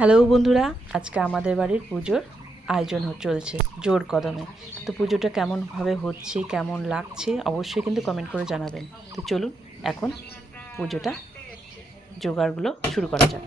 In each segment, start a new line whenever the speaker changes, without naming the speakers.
Hello বন্ধুরা, আজকে আমাদের বাড়ির পুজোর আয়োজন চলছে, জোর কদমে। তো পুজোটা কেমনভাবে হচ্ছে, কেমন লাগছে, অবশ্যই কিন্তু কমেন্ট করে জানাবেন। তো চলুন, এখন পুজোটা জোগাড়গুলো শুরু করা যাক।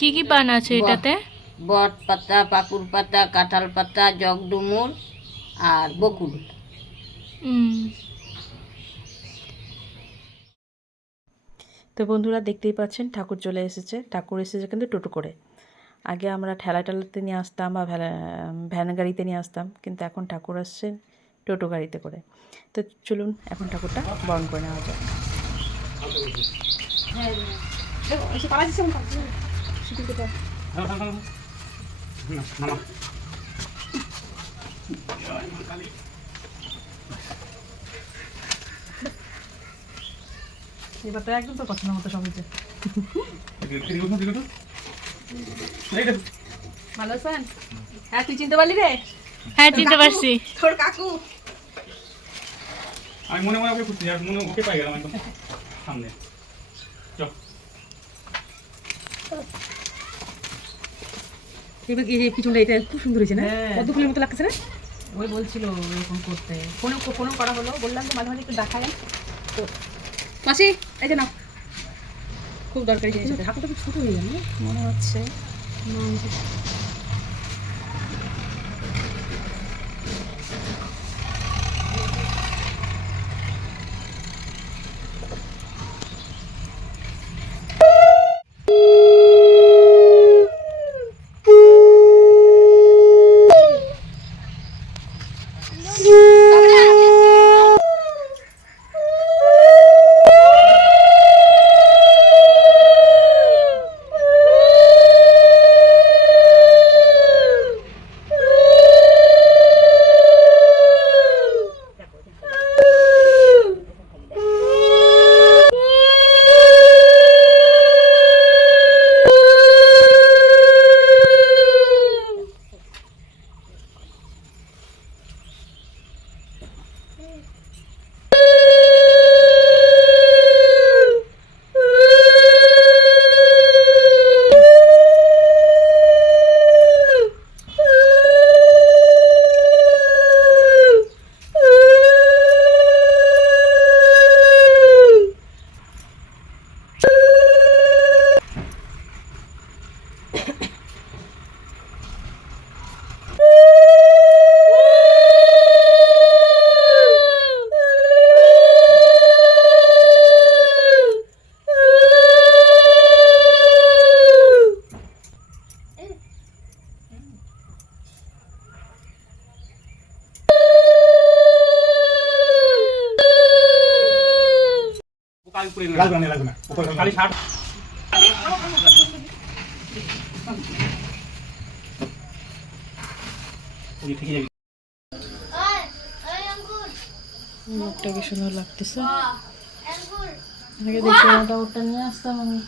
কি কি পান আছে এটাতে?
বট পাতা পাকুর পাতা কাঁঠাল পাতা জগডুমুর আর বকুল।
তো বন্ধুরা দেখতেই পাচ্ছেন ঠাকুর চলে এসেছে। ঠাকুর এসেছে কিন্তু টোটো করে। আগে আমরা ঠেলা টেলাতে নিয়ে আসতাম বা ভ্যালা ভ্যান গাড়িতে নিয়ে আসতাম কিন্তু এখন ঠাকুর আসছেন টোটো গাড়িতে করে। তো চলুন এখন ঠাকুরটা বরণ করে নেওয়া যাক। এবার তো একদম তো পছন্দ মতো সব হয়েছে। ভালো আছেন? হ্যাঁ তুই চিনতে পারলি রে?
হ্যাঁ চিনতে পারছি।
তোর কাকু।
আমি মনে মনে ওকে খুঁজছি আর মনে ওকে পাই গেলাম একদম সামনে। চল।
এবার এই পিছনটা এটা খুব সুন্দর হয়েছে না?
হ্যাঁ।
পদ্ম ফুলের মতো লাগছে না?
ওই বলছিল এরকম করতে। ফোনে ফোনও করা হলো। বললাম তো মাঝে মাঝে একটু দেখায়। তো
মাসি এই যে নাও। খুব দরকারি জিনিস। ঠাকুরটা খুব ছোটো হয়ে গেল
মনে হচ্ছে।
লাগবে না লাগবে না উপরে
খালি ষাট ওই ঠিক যাবি
মুখটা কি সুন্দর লাগতেছে আগে দেখে ওটা ওটা নিয়ে আসতাম আমি